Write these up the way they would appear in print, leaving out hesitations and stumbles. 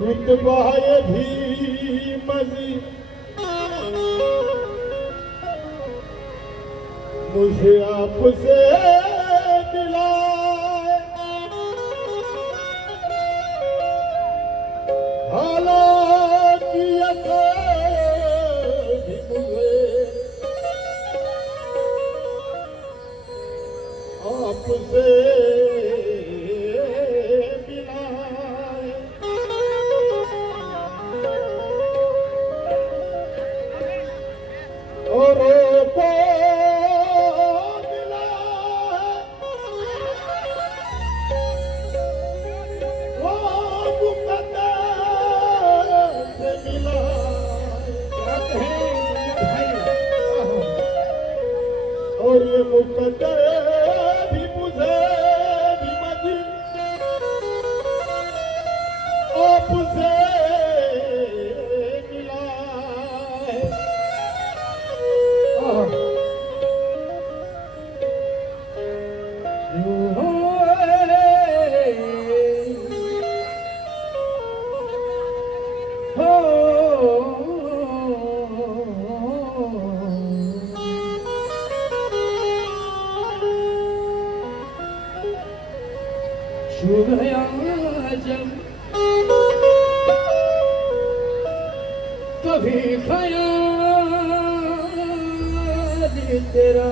रुतबाए भी मजी मुझे आपसे मिला हालांकि भी मुझे आपसे और ये मुकद्दर भी मुझे भी मजी आपसे मिला है। छू गया जब कभी ख्याल तेरा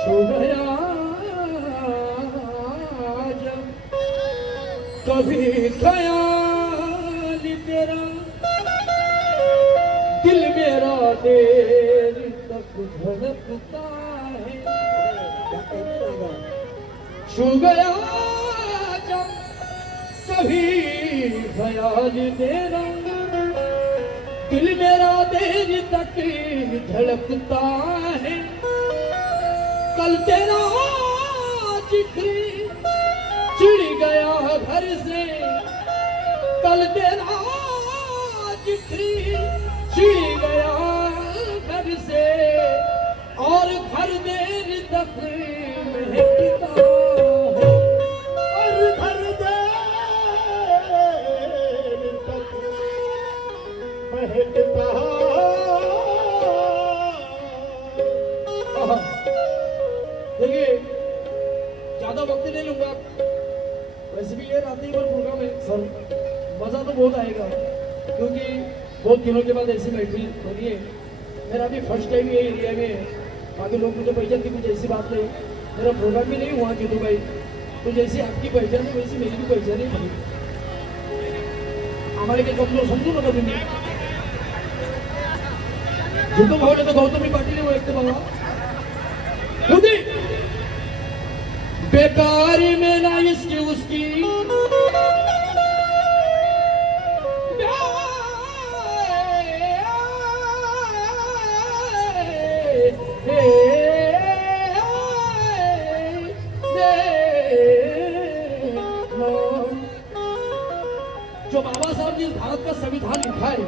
छू गया जब कभी ख्याल तेरा दिल मेरा देर तक धड़कता है। छू गया जब कभी ख्याल तेरा दिल मेरा देर तक धड़कता है। कल तेरा जिक्र चिढ़ गया घर से कल तेरा जिक्र चिढ़ गया घर से और घर देर तक महकता देखिए ज्यादा वक्त नहीं लूंगा, वैसे भी ये रात ही भर प्रोग्राम है सर, मजा तो बहुत आएगा क्योंकि बहुत दिनों के बाद ऐसी महफिल हो रही है। मेरा भी फर्स्ट टाइम ये एरिया में है, बाकी लोग मुझे पहचानते कुछ ऐसी बात नहीं, मेरा प्रोग्राम भी नहीं हुआ कि भाई तो जैसी आपकी पहचान है वैसी मेरी भी पहचान ही बनी। हमारे के कमजोर समझू ना कभी झुको भावले तो गौतमी पाटिल वो एक बाबा खुदी बेकार में ना इसकी उसकी जो बाबा साहब ने भारत का संविधान लिखा है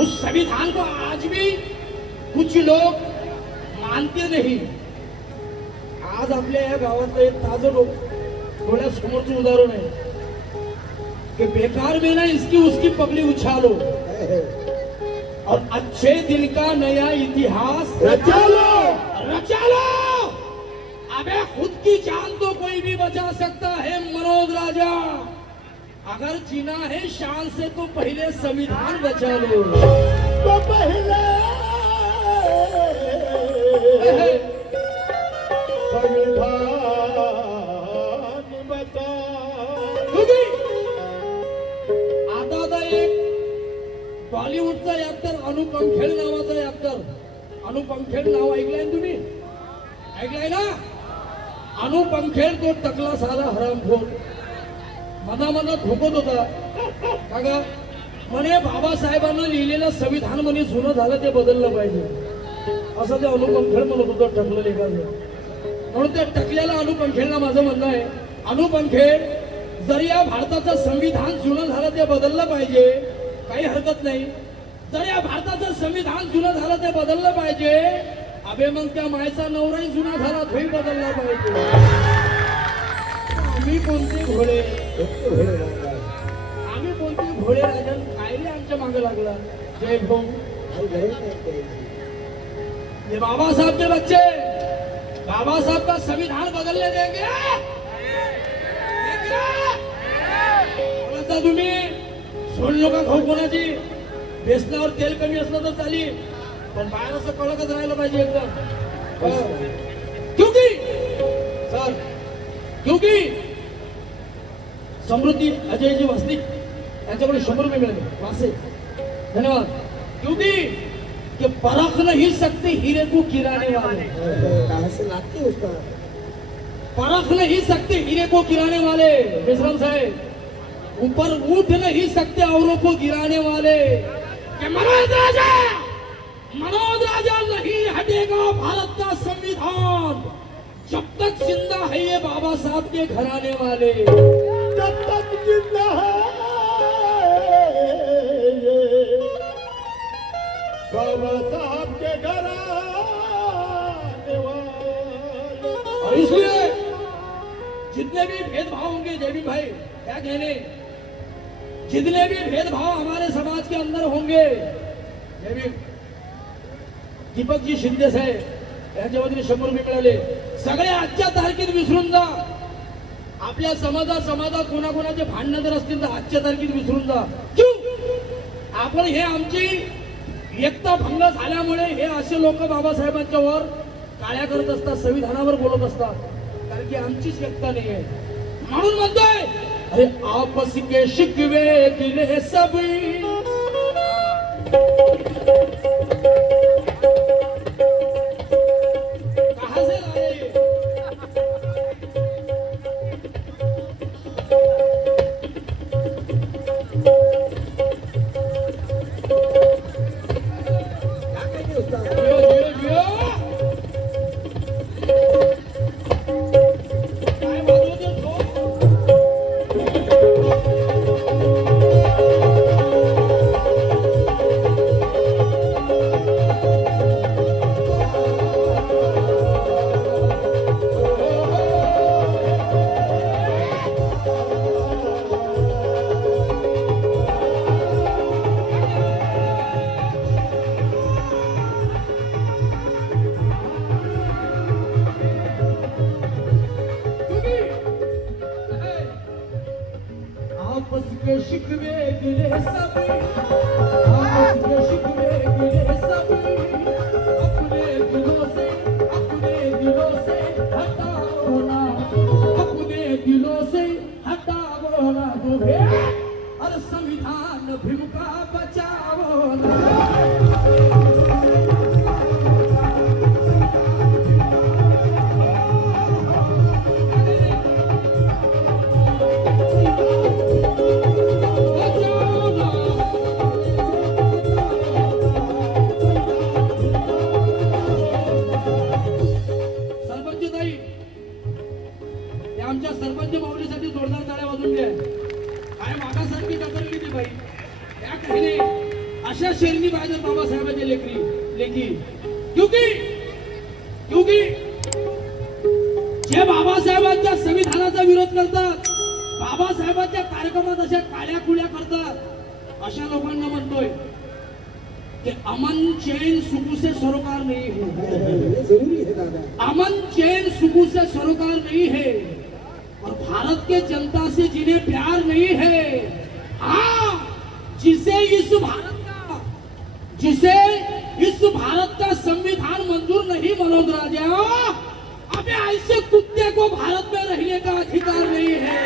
उस संविधान को आज भी कुछ लोग मानते नहीं। आज आपल्या या गावातलं एक ताजं लोक डोळ्यासमोरचं उदाहरण आहे कि बेकार में ना इसकी उसकी पगली उछालो और अच्छे दिल का नया इतिहास रचा लो। अबे खुद की जान तो कोई भी बचा सकता है मनोज राजा, अगर जीना है शान से तो पहले संविधान बचा लो। तो पहले संविधान बचा। आता एक बॉलिवूडचा ऍक्टर अनुपम खेर नावाचा ऍक्टर, अनुपम खेर नाव ऐकलंय तुम्ही? ऐकलंय ना? अनुपंखेर तो टकला सारा हरामखोर मनामनात ठोकत होता कागा म्हणे बाबासाहेबांना लिहिलेलं संविधान म्हणे जुनं झालं ते बदललं पाहिजे असं ते अनुपंखेर म्हणत होतं टकलं लेखाचं. म्हणून त्या टकल्याला अनुपंखेरला माझं म्हणणं आहे, अनुपंखेर जर या भारताचं संविधान जुनं झालं ते बदललं पाहिजे काही हरकत नाही. जर या भारताचं संविधान जुनं झालं ते बदललं पाहिजे अबे मग त्या मायचा नवराही जुना झाला तोही बदलला पाहिजे. आम्ही कोणते घोडे आम्ही कोणते घोडे राजन काय रे आमच्या मागे लागला. जय भाऊ ये बाबा साहब के बच्चे बाबा साहब का संविधान बदलने देंगे बोलता तुम्ही सोडलो का खाऊ कोणाची बेसनावर तेल कमी असलं तर चालेल पण बाहेर असं कळकच राहिलं पाहिजे एकदम. क्योंकि सर क्योंकि समृद्धी अजयजी वासनिक यांच्याकडे 100 रुपये मिळाले वासे धन्यवाद. क्योंकि कि परख नहीं सकते हीरे को गिराने वाले कहाँ से लाते उसका परख नहीं सकते हीरे को गिराने वाले विश्राम साहब ऊपर उठ नहीं सकते औरों को गिराने वाले. मनोज राजा नहीं हटेगा भारत का संविधान जब तक जिंदा है ये बाबा साहब के घराने वाले. जब तक जिंदा है बाबा साहब के घराने वाले. और इसलिए जितने भी भेदभाव होंगे जयवी भाई क्या कहने जितने भी भेदभाव हमारे समाज के अंदर होंगे जयवी दीपक जी शिंदे साहेब यांच्या वतीने 100 रुपये मिळाले. सगळे आजच्या तारखेत विसरून जा. आपल्या समाजात कोणाकोणाचे भांडणं जर असतील तर आजच्या तारखेत विसरून जा. आपण हे आमची एकता भंग झाल्यामुळे हे असे लोक बाबासाहेबांच्या वर काळ्या करत असतात संविधानावर बोलत असतात कारण की आमचीच एकता नाही आहे. म्हणून म्हणतोय अरे आपस के शिकवे दिले सब कहां से लाए जे बाबासाहेबांच्या संविधानाचा विरोध करतात बाबासाहेबांच्या कार्यक्रमात अशा काळ्या कुळ्या करतात अशा लोकांना म्हणतोय कि अमन चैन सुकून से सरोकार नहीं है. जरूरी है दादा. अमन चैन सुकून से सरोकार नहीं है और भारत के जनता से जिन्हें प्यार नहीं है हाँ जिसे इस भारत का संविधान मंजूर नहीं मनोज राजा अबे ऐसे कुत्ते को भारत में रहने का अधिकार नहीं है.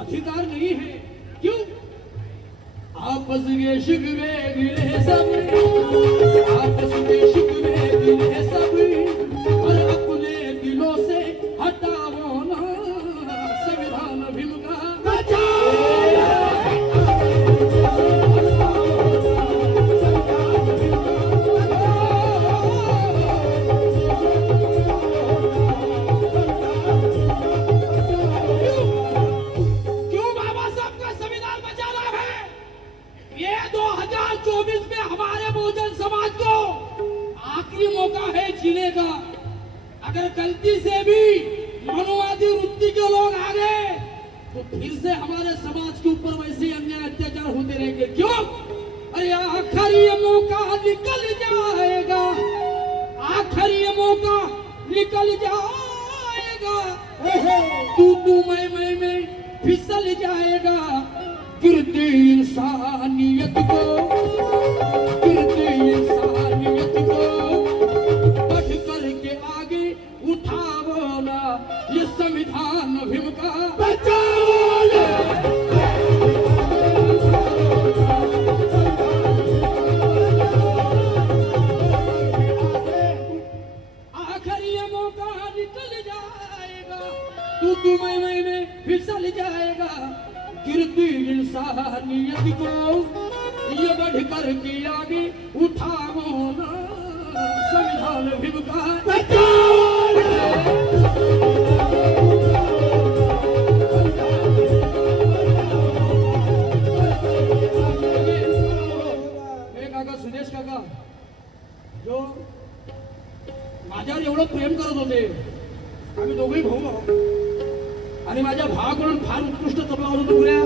अधिकार नहीं है। क्यों? आपस में शिकवे गिले सब, आपस में शिकवे गिले सब, और अपने दिलों से हटाओ ना संविधान भीम का। मौका है जीने का। अगर गलती से भी मनुवादी वृत्ति के लोग आ गए तो फिर से हमारे समाज के ऊपर वैसे अन्याय अत्याचार होते रहेंगे। क्यों? अरे आखिर ये मौका निकल जाएगा, आखिर ये मौका निकल जाएगा, तू मैं फिसल जाएगा। गिरती इंसानियत को, गिरती इंसानियत को बढ़ करके आगे उठाओ ना ये संविधान भीम का। आखिर ये मौका निकल जाएगा, तू मैं फिसल जाएगा। गिरती इंसानियत को ये बढ़ कर के आगे उठाओ ना संविधान भीम का। मेरे काका सुदेश काका जो माझ्यावर एवढं प्रेम करत होते, आम्ही दोघेही भाऊ आहोत, आणि माझ्या भावाकडून फार उत्कृष्ट तबला वाजवतो, पुऱ्या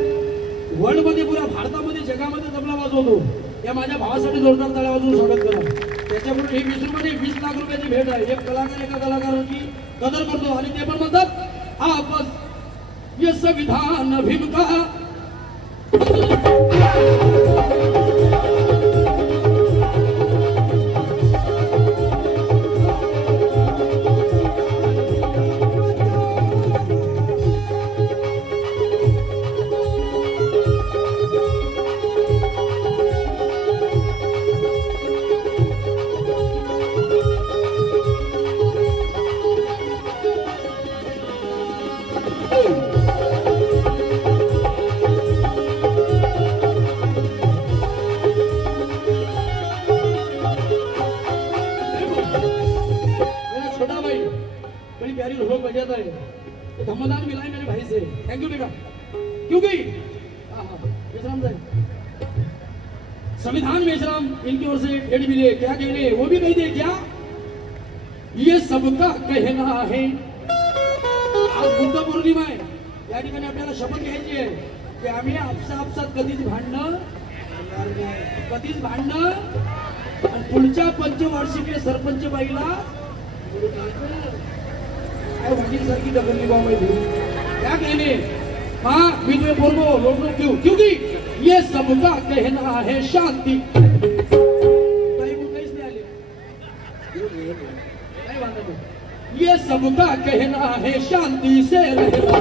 वर्ल्ड मध्ये, पुऱ्या भारतामध्ये, जगामध्ये तबला वाजवतो। या माझ्या भावासाठी जोरदार टाळ्या वाजवून स्वागत करा। त्याच्याकडून ही 20 रुपये 20 लाख रुपयाची भेट आहे। एक कलाकार एका कलाकाराची कदर करतो आणि ते पण म्हणतात आपस ये संविधान भीम का। धम्मदान मिला है मेरे भाई से, थैंक यू बेटा। क्योंकि मेशराम संविधान मेशराम इनकी ओर से भेंट मिले, क्या कहने वो भी कही दे क्या? ये सबका कहना है। आज बुद्ध पौर्णिमा आहे, या ठिकाणी आपल्याला शपथ घ्यायची आहे की आम्ही आपसात कधीच भांडणं, कधीच भांडणं, आणि पुढच्या पंचवार्षिक सरपंच बाईला वकील सारखी दगडली बाबा क्या कहने। हाँ भी तुम्हें बोलो लोगों क्यों? क्योंकि ये सबका कहना है शांति। ये सबका कहना है शांति से रहना,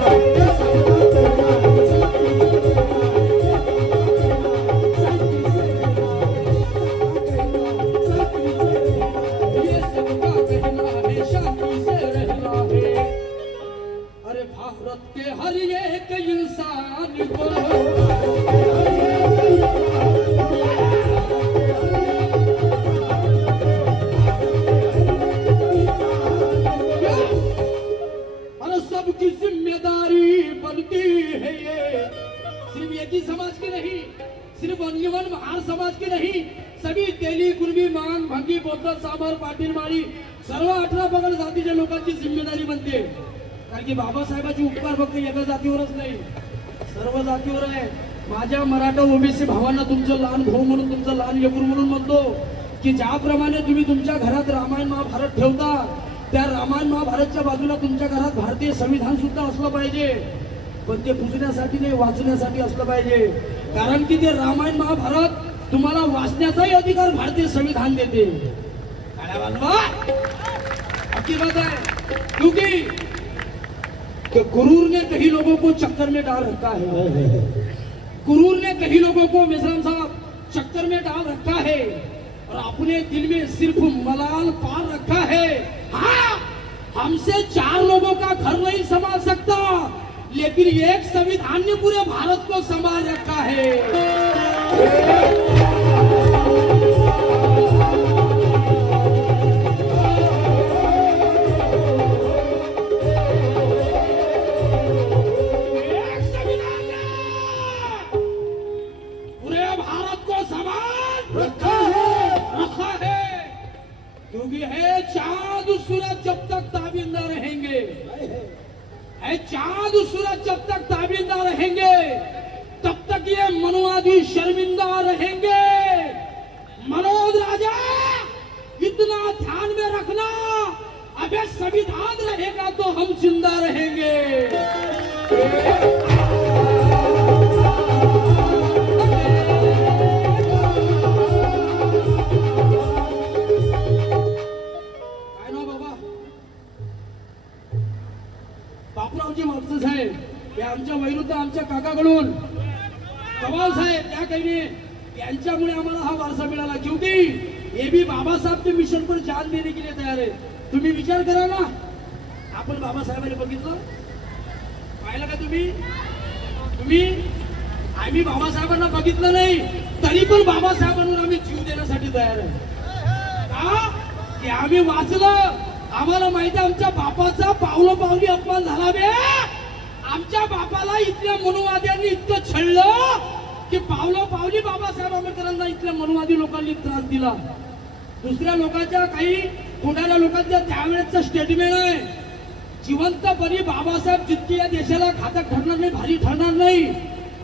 ये सबका कहना है शांति से रहना है। अरे भारत के हर एक इंसान को अरे सबकी जिम्मेदारी बनती है। ये सिर्फ एक ही समाज की नहीं, सिर्फ वन्यवन महार समाज की नहीं, सभी तेली, कुणबी, मांग, भंगी, बौद्ध, साबर, पाटील, माळी सर्व 18 पगड जातीच्या लोकांची जिम्मेदारी बनते। कारण की बाबासाहेबांची उपकार फक्त एका जातीवरच नाही, सर्व जातीवर आहे। माझ्या मराठा ओबीसी भावांना तुमचं लहान भाऊ म्हणून, तुमचं लहान लेकरू म्हणून म्हणतो की ज्याप्रमाणे तुम्ही तुमच्या घरात रामायण महाभारत ठेवता, त्या रामायण महाभारतच्या बाजूला तुमच्या घरात भारतीय संविधान सुद्धा असलं पाहिजे, पण ते पुजण्यासाठी नाही, वाचण्यासाठी असलं पाहिजे। कारण की ते रामायण महाभारत तुम्हाला वाचण्याचाही अधिकार भारतीय संविधान देते। काय बात आहे? क्योंकि कि गुरूर ने कई लोगों को चक्कर में डाल रखा है, गुरूर ने कई लोगों को मिश्रम साहब चक्कर में डाल रखा है और अपने दिल में सिर्फ मलाल पाल रखा है। हाँ, हमसे 4 लोगों का घर नहीं संभाल सकता, लेकिन एक संविधान ने पूरे भारत को संभाल रखा है। एक संविधान ने पूरे भारत को संभाल रखा है, क्योंकि है चांद सूरज जब तक ताबिंदा रहेंगे, है चांद सूरज जब तक ताबिंदा रहेंगे, तब तक ये मनुवादी शर्मिंदा रहेंगे। मनोज राजा, इतना ध्यान में रखना, अबे संविधान रहेगा तो हम जिंदा रहेंगे। बापूरावजी मापसे साहेब हे आमच्या वैरुद्ध आमच्या काकाकडून कमाल साहेब त्या काही यांच्यामुळे आम्हाला हा वारसा मिळाला, क्योंकि ये भी बाबा साहब के मिशन पर जान देने के लिए तैयार है। तुम्ही विचार करा ना, आपण बाबासाहेबांनी बघितलं पाहिलं का? तुम्ही आम्ही बाबासाहेबांना बघितलं नाही, तरी पण बाबासाहेबांवर आम्ही जीव देण्यासाठी तयार आहे। का? की आम्ही वाचलं, आम्हाला माहिती आमच्या बापाचा पावलोपावली अपमान झाला बे। आमच्या बापाला इथल्या मनुवाद्यांनी इतकं छळलं की पावलोपावली बाबासाहेब आंबेडकरांना इथल्या मनुवादी लोकांनी त्रास दिला। दुसऱ्या लोकांच्या काही कोणाऱ्या लोकांच्या त्यावेळेचं स्टेटमेंट आहे, जिवंतपणी बाबासाहेब जितके या देशाला घातक ठरणार नाही, भारी ठरणार नाही,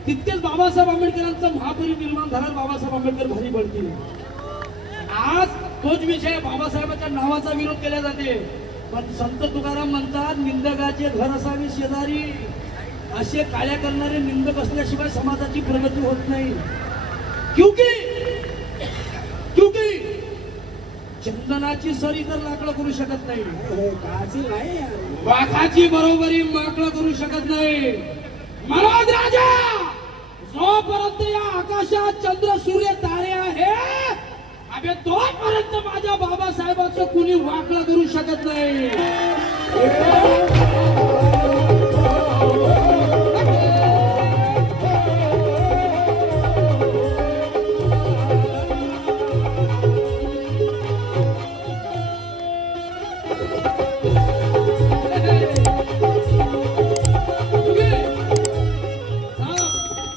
तितकेच बाबासाहेब आंबेडकरांचं महापरिनिर्वाण झालं, बाबासाहेब आंबेडकर भारी पडतील। आज तोच विषय बाबासाहेबांच्या नावाचा विरोध केला जाते, पण संत तुकाराम म्हणतात निंदकाचे घर असावे शेजारी, असे काळ्या करणारे निंदक असल्याशिवाय समाजाची प्रगती होत नाही। क्योंकि चंदनाची सरी तर लाकडं करू शकत नाही, वाघाची बरोबरी माकडं करू शकत नाही। मनोज राजा, जोपर्यंत या आकाशात चंद्र सूर्य तारे आहे, अबे तोपर्यंत माझ्या बाबासाहेबांचं कुणी वाकडं करू शकत नाही।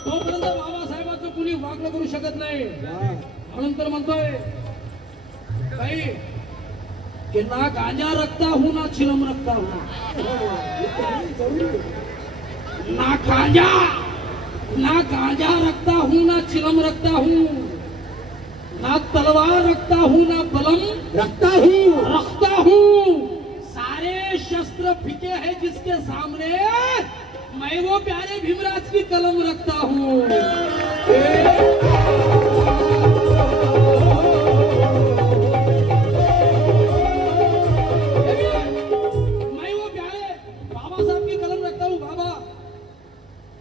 तोपर्यंत बाबासाहेबांचं कुणी वाकडं करू शकत नाही। म्हणून तर म्हणतोय भाई कि ना गांजा रखता हूं ना चिलम रखता हूं, ना गांजा रखता हूं ना चिलम रखता हूं, ना तलवार रखता हूं ना बलम रखता हूं। सारे शस्त्र फीके हैं जिसके सामने मैं वो प्यारे भीमराज की कलम रखता हूं।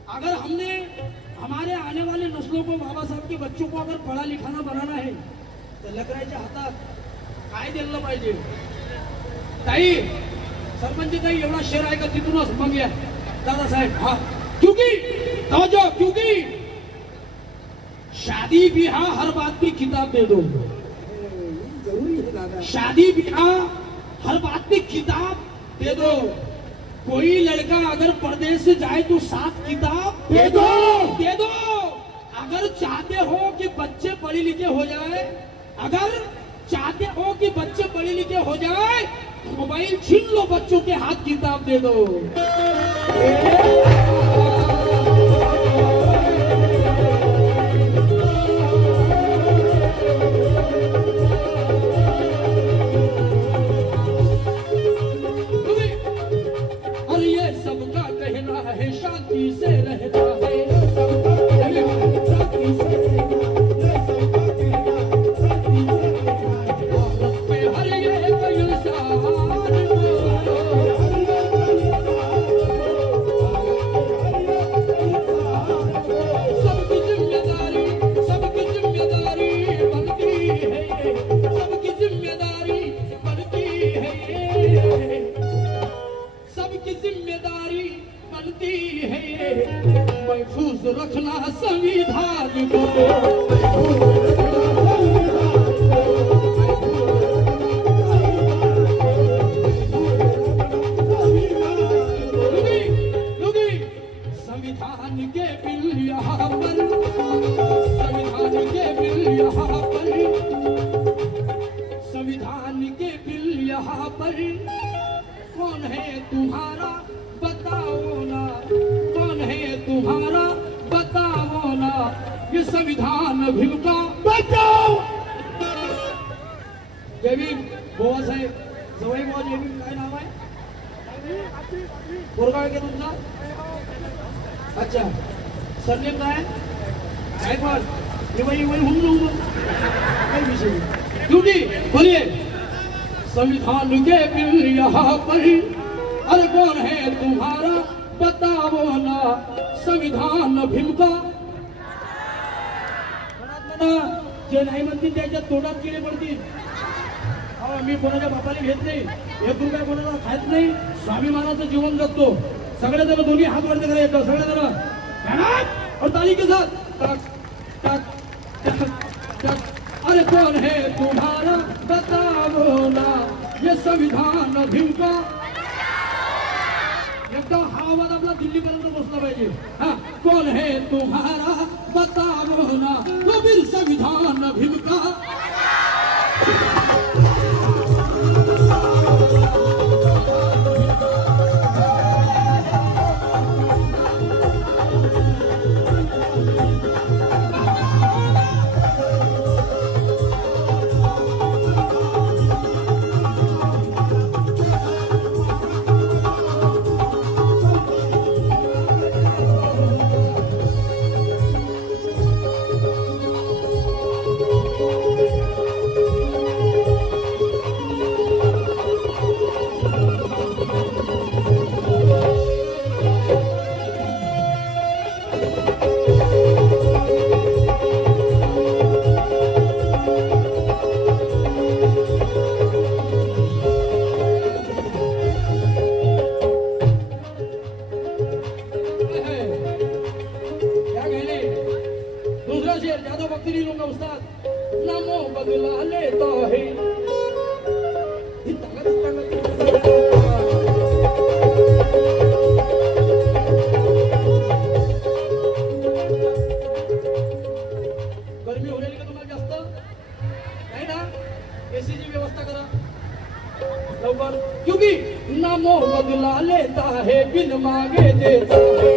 अगर हमने हमारे आने वाले नस्लों को, बाबा साहब के बच्चों को अगर पढ़ा लिखाना बनाना है तो लकराच्या हातात काय दिलं पाहिजे? ताई, सरपंच ताई, एवढा शेर आहे का? तिथूनच मग या दादा साहेब। हाँ, क्योंकि शादी ब्याह हर बात की किताब दे दो, जरूरी है दादा। शादी ब्याह हर बात की किताब दे दो। कोई लड़का अगर परदेश से जाए तो 7 किताब दे दो। अगर चाहते हो कि बच्चे पढ़े लिखे हो जाए, मोबाइल छीन लो, बच्चों के हाथ किताब दे दो। शांति से रहता है, शांति से भारत में हर एक इंसान महफूज रखना संविधान को, संविधान के बिल यहाँ पर, संविधान के बिल यहाँ पर, संविधान के बिल यहाँ पर, कौन है तुम्हारा बताओ ना, कौन है तुम्हारा बताओ ना, ये संविधान भीम का बचाओ। जय भीम बुवा साहेब, जवळ बुवा जय भीम काय नाव आहे? पोरगा आहे का तुमचा? अच्छा, सरनेम काय? गायकवाड। ये वही होऊन जाऊ काही विषय नहीं। ड्यूटी बोलिए। संविधान के बिल यहाँ पर, अरे कौन है तुम्हारा बताओ ना, संविधान भीम का। जे नाही म्हणतील त्याच्या तोंडात किडे पडतील। मी कोणाच्या बापाला घेत नाही, 1 रुपया कोणाला खात नाही, स्वाभिमानाचं जीवन जगतो। सगळे जण दोन्ही हात वरती करा, येतो सगळे जण और ताली के साथ टक टक टक टक। अरे कौन है तुम्हारा बताओ ना, ये संविधान भीम का। एकदम हा आवाज आपला दिल्लीपर्यंत पोहोचला पाहिजे। हा, कौन है तुम्हारा बताओ ना, तो फिर संविधान भीम का। क्योंकि नामो बदला लेता है बिन मांगे देता है।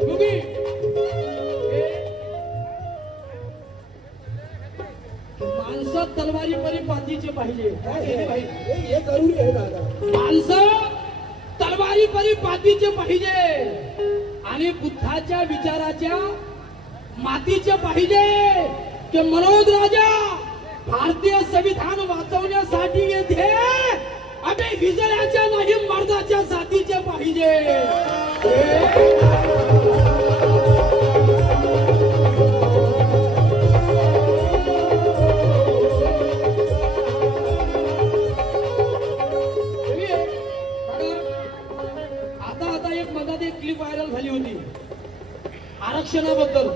क्योंकि माणसं तलवारी परी पातीचे पाहिजे। हे जरुरी आहे दादा। माणसं तलवारी परी पातीचे पाहिजे आणि बुद्धाच्या विचाराच्या मातीचे पाहिजे। की मनोज राजा भारतीय संविधान वाचवण्यासाठी येथे आम्ही विजयाच्या नाही मर्दाच्या साथीचे पाहिजे। क्लिप व्हायरल झाली होती आरक्षणाबद्दल।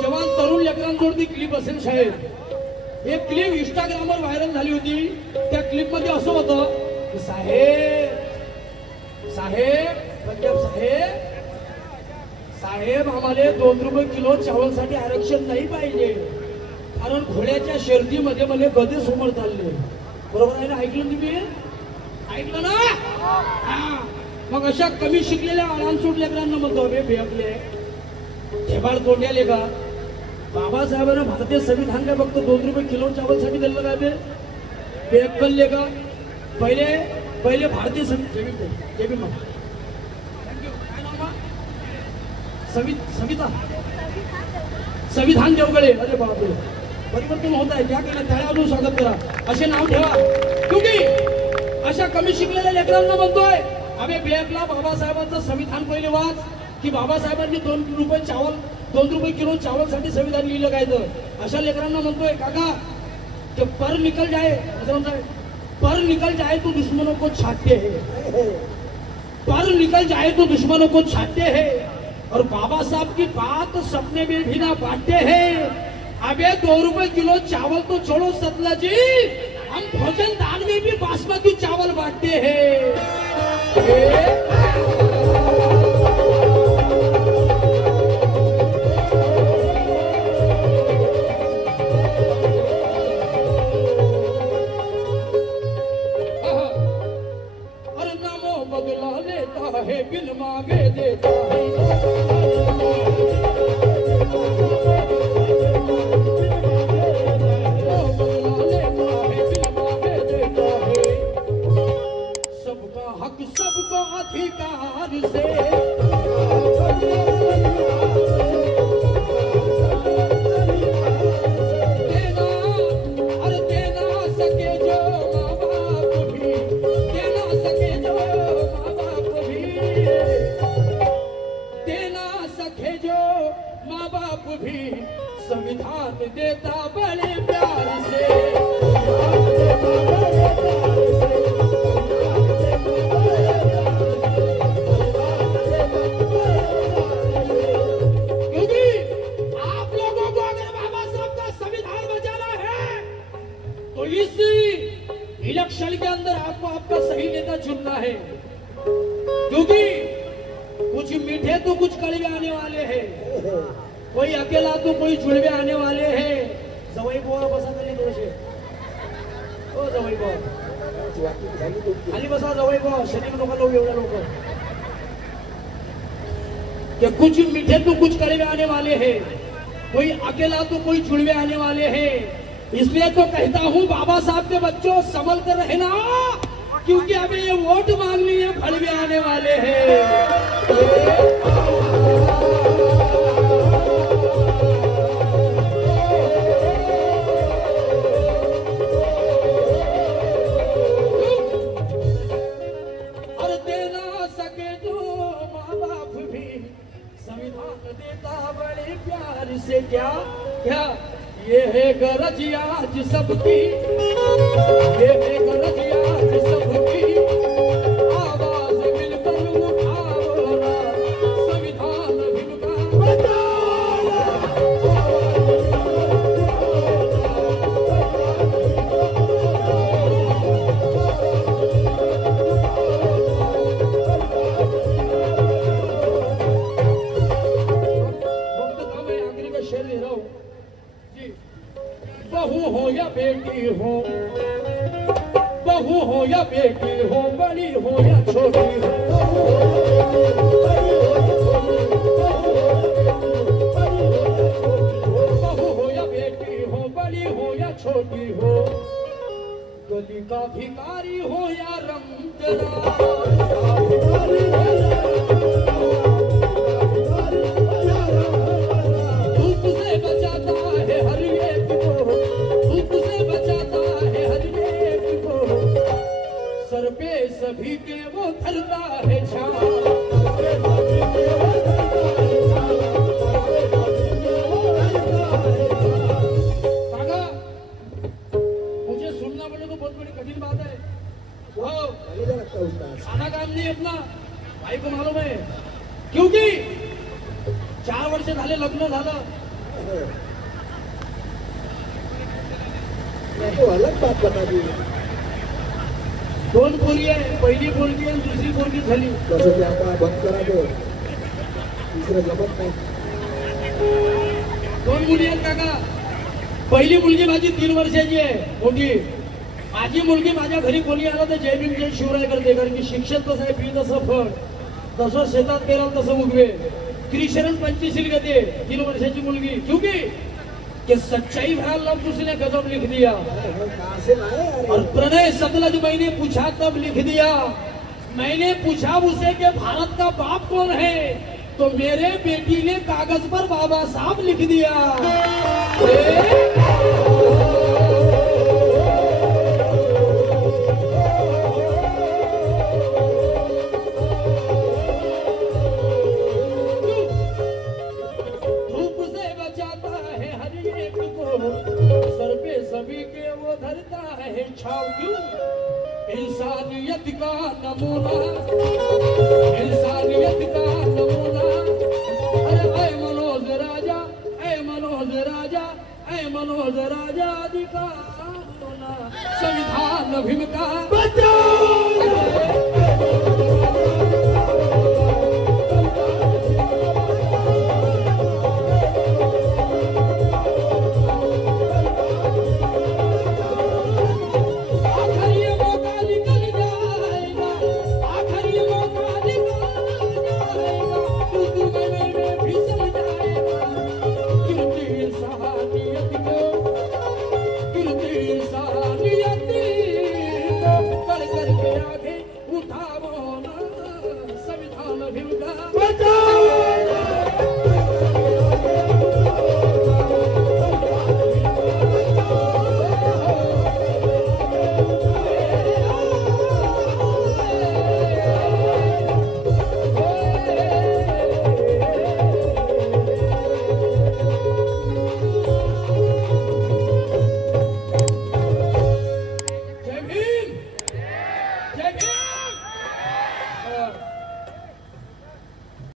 जेव्हा तरुण लेकरांजवळ क्लिप असेल शाळेत, एक क्लिप इंस्टाग्रामवर व्हायरल झाली होती। त्या क्लिप मध्ये असं होतं, साहेब साहेब पंजाब साहेब साहेब आम्हाला 2 रुपये किलो चावलसाठी आरक्षण नाही पाहिजे, कारण घोड्याच्या शर्यतीमध्ये मला गधे समोर चालले। बरोबर आहे ना? ऐकलं तुम्ही? ऐकलं ना? मग अशा कमी शिकलेल्या अडाणसूट लेकरांना म्हणतो बे बेअकले ठेबाड तोंड्याले का बाबासाहेबांना भारतीय संविधान काय फक्त 2 रुपये किलो चावलसाठी दिलं काय बे बेअक्कलले का? पहिले पहिले भारतीय संविधान संविधान देवगडे। अरे बापरे, परिवर्तन होत आहे। त्या केलं टाळ्या वाजवून स्वागत करा, असे नाव ठेवा। क्योंकि अशा कमी शिकलेल्या लेकरांना म्हणतोय आम्ही बेअकला बाबासाहेबांचं संविधान पहिले वाच, की बाबासाहेबांनी 2 रुपये किलो चावलसाठी संविधान लिहिलं काय तर। अशा लेकरांना म्हणतोय काका कि पर निकल जाए, पर निकल जाए तो दुश्मनों को छाटते हैं, पर निकल जाए तो दुश्मनों को छाटते हैं। और बाबा साहब की बात सपने में भी ना बांटते हैं। अबे 2 रुपए किलो चावल तो छोड़ो सतला जी, हम भोजन दान में भी बासमती चावल बांटते हैं। बदला लेता है, बिन मांगे देता है। बदला लेता है, बिन मांगे देता है। सबका हक सबको अधिकार से, देना और देना सके जो माँ बाप भी, देना सके जो माँ बाप भी, संविधान देता बड़े प्यार से। क्योंकि आप लोगों को अगर बाबा साहब का संविधान बचाना है तो इस इलेक्शन के अंदर आपको आपका सही नेता चुनना है। क्योंकि कुछ मीठे तो कुछ कड़वे आने वाले हैं, कोई अकेला तो कोई जुड़वे आने वाले हैं। जवाई बुवा बसा तरी थोडेसे, ओ जवाई बुवा खाली बसा, जवाई बुवा शरीर नका लोक एवढ्या लोक कि कुछ मीठे तो कुछ कड़वे आने वाले हैं, कोई अकेला तो कोई जुड़वे आने वाले हैं। इसलिए तो कहता हूँ बाबा साहब के बच्चों संभल कर रहना, क्योंकि अभी ये वोट मांगनी है, भड़वे आने वाले हैं। और देना सके जो माँ बाप भी, संविधान देता बड़े प्यार से। क्या क्या ये है गरज आज सबकी, ये है गरज आज सबकी, आवाज मिलकर उठाओ ना, संविधान भीम का बचाओ। आखिरी का शेर ले रहा हूँ जी। बहू हो या बेटी हो, बहू हो या बेटी हो, बड़ी हो या छोटी हो, बहू हो या बेटी हो, बड़ी हो या छोटी हो, गली का भिखारी हो या रंगदार, धूप से बचाता है हर एक को, धूप से बचाता है हर एक को, सर पे सभी के वो धरता है छाँव। काका, मुझे सुनना बोले तो बहुत बड़ी कठिन बात है। वो सादा काम नहीं अपना, भाई को मालूम है, क्योंकि 4 वर्ष झाले लग्न झालं। तो अलग बात बता दी, 2 पोरी आहे, पहिली पोरगी आणि दुसरी पोरगी झाली। तसं ते आता बंद करा दे, दुसरं जमत नाही। 2 मुली आहेत काका, पहिली मुलगी माझी 3 वर्षाची आहे मोठी, माझी मुलगी माझ्या घरी कोणी आला तर जय भीम जय शिवराय करते, कारण की शिक्षण तसं आहे, पी तसं फळ, तसं शेतात पेराल तसं उगवे, त्रिशरण पंचशील गते 3 वर्षाची मुलगी। क्योंकि कि सच्चाई भरा लफ्ज उसने गजब लिख दिया, कहाँ से लाए यार? और प्रणय सतलज मैंने पूछा तब लिख दिया। मैंने पूछा उसे कि भारत का बाप कौन है, तो मेरे बेटी ने कागज पर बाबा साहब लिख दिया। धूप से बचाता है हर एक को, सर पे सभी के वो भाव क्यों? इंसानियत का नमूना, इंसानियत का नमूना। अरे ऐ मनोज राजा, ऐ मनोज राजा, ऐ मनोज राजा अधिकार होना। संविधान भीम का